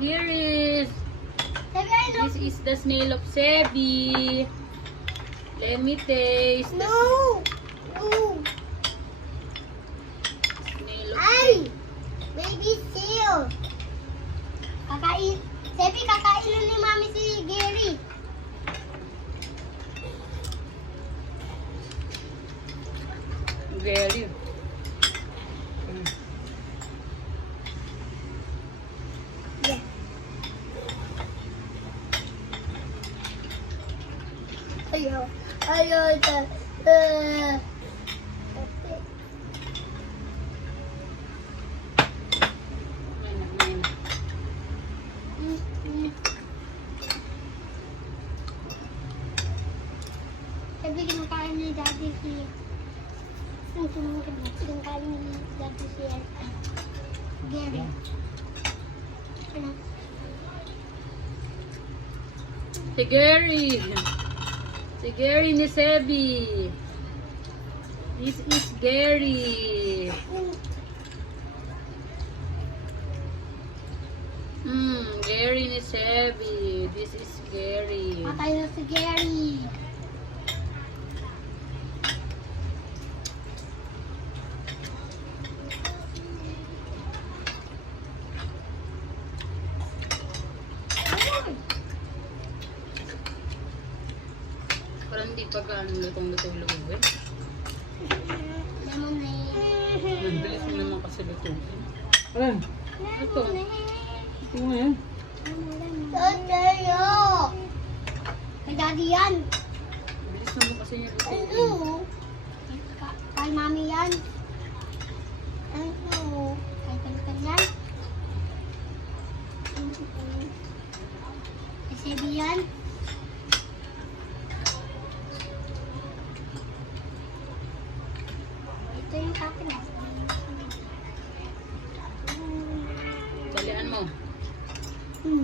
Here is. Sebi, I know. This is the snail of Sebi. Let me taste. the No. No. Snail of Ay! Baby seal. Kakain. Sebi, kakainin ni Mami si Gary. Gary. Yeah. Ayaw. Ayaw. Ayun na. Sabi kinakain ni Daddy si... Kinakain ni Daddy si Gary. Ano? Si Gary. Si Gary ni Sebi. This is Gary. Gary ni Sebi. This is Gary. Patay na si Gary. Parang hindi pa gaano lutong-lutong eh. Lemonade. Ang bilis mo naman kasi lutuin. Ayan. Ito. Ito mo yan. Tayo. Kay Daddy yan. Bilis naman kasi yung lutuin. Ano? Kay Mami yan. Ano? Kay Pelican yan. Kay Sebi yan. Ito yung kapin. Dalian mo. Hmm.